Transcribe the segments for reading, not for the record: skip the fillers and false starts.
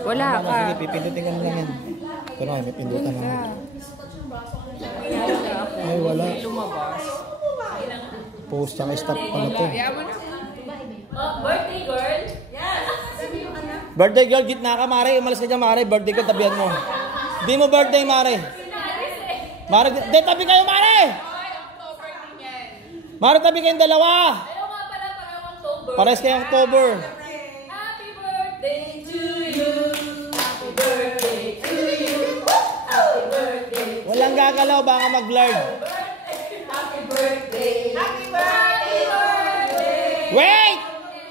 Wala ka. Sige, pipindutin ka na lang yan. Ito na, may pindutan na. Ay, wala. Lumabas. Post tsaka stop pala to. Birthday girl? Yes! Birthday girl, gitna ka, Mare. Umalis ka dyan, Mare. Birthday girl, tabihan mo. Di mo birthday, Mare. Mare, di, tabi kayo, Mare! Mare, tabi kayong dalawa. Ayaw nga pala parang October. Pares kayo October. Happy birthday to you. Happy birthday to you. Happy birthday. Walang gagalaw, baka mag-blurred. Happy birthday. Happy birthday. Wait!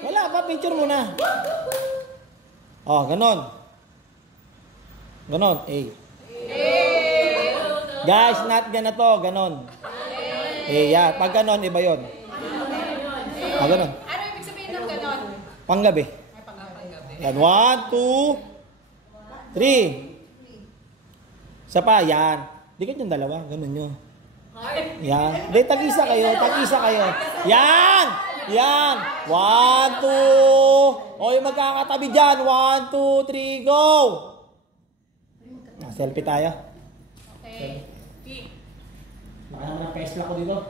Wala pa, picture muna. Oh, ganon. Ganon, eh. Guys, not ganito, ganon. Eh, yeah. Pag ganon, iba yun. Ah, ganon. Ano ibig sabihin ng ganon? Panggabi. Yan, 1, 2, 3. Isa pa, yan. Di kayo yung dalawa, ganon nyo. Yan. Di, tag-isa kayo, tag-isa kayo. Yan! Yan! 1, 2. O, yung magkakatabi dyan. 1, 2, 3, go! Selfie tayo. Okay. Baka naman ang pesla ko dito.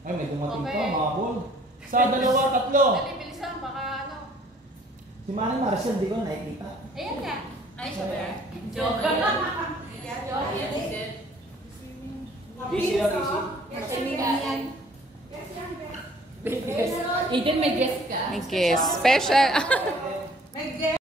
Ay, may dumating Okay. pa, mga bol. Sa dalawa, tatlo. Dali, bilisan. Baka ano. Si Manang Marcel, di ko nakikita. Ayan nga. Ay, siya ba? Joke. Easy lang, easy. Eden, may guest ka? May kiss. Special.